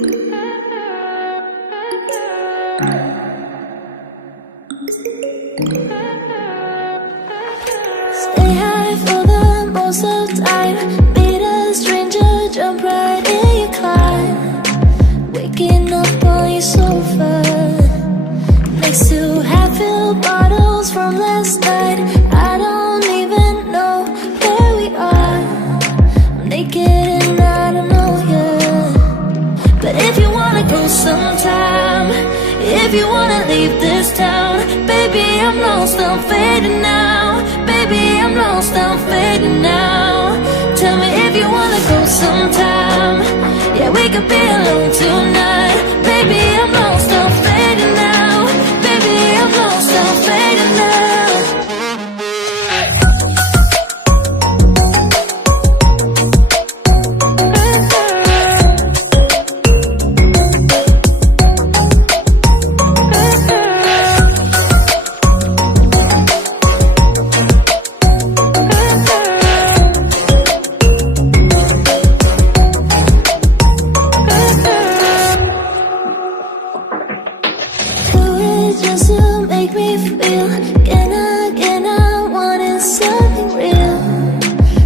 Stay high for the most of the time. Meet a stranger, jump right in your climb. Waking up on your sofa next to half-filled bottles from last night. I don't even know where we are. I'm naked and I don't know yet. But if you wanna go sometime, if you wanna leave this town, baby, I'm lost, I'm fading now. Baby, I'm lost, I'm fading now. Tell me if you wanna go sometime. Yeah, we could be alone tonight. Baby, I'm lost, I'm fading now. Baby, I'm lost, I'm fading now. Just to make me feel again, I wanted something real.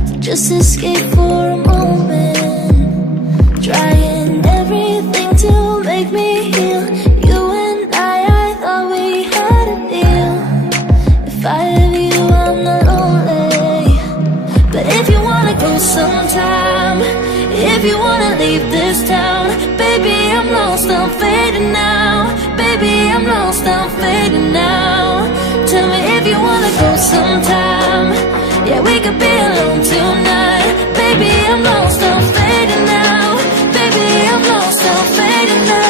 So just escape for a moment, trying everything to make me heal. You and I thought we had a deal. If I have you, I'm not lonely. But if you wanna go sometime, if you wanna leave this town, baby, I'm lost, I'm fading now. Baby, I'm lost, I'm fading now. Tell me if you wanna go sometime. Yeah, we could be alone tonight. Baby, I'm lost, I'm fading now. Baby, I'm lost, I'm fading now.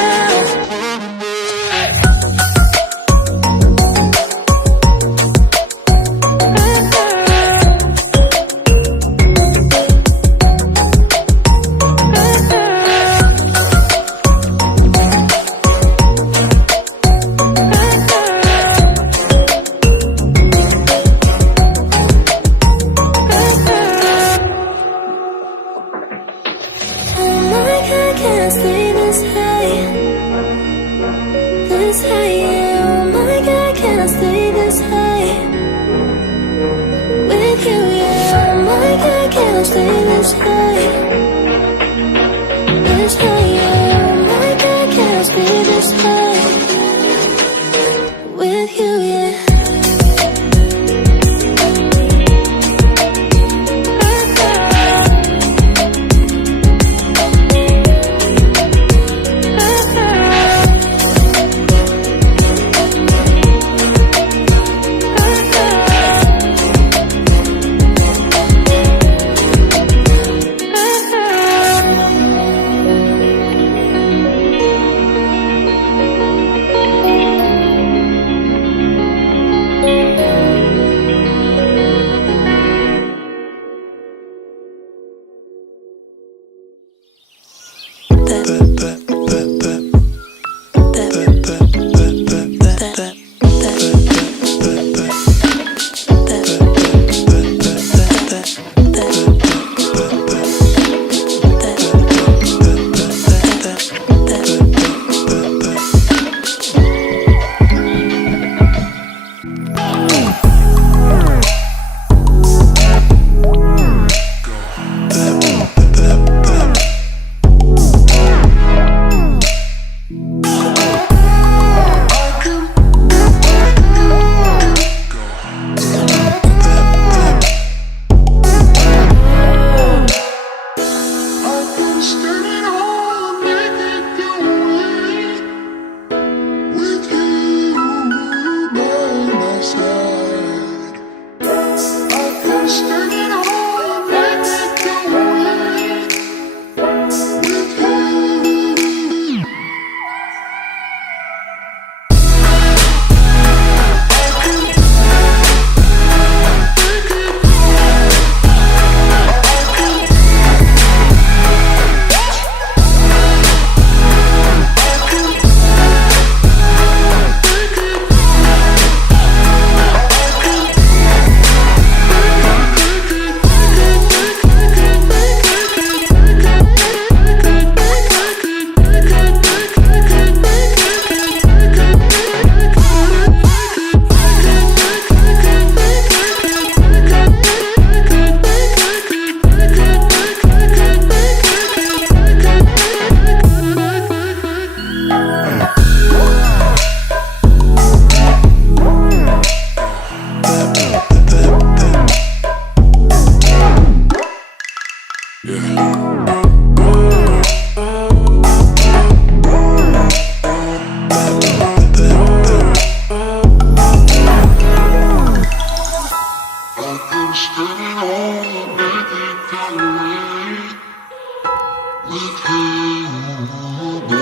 With you by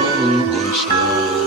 my side.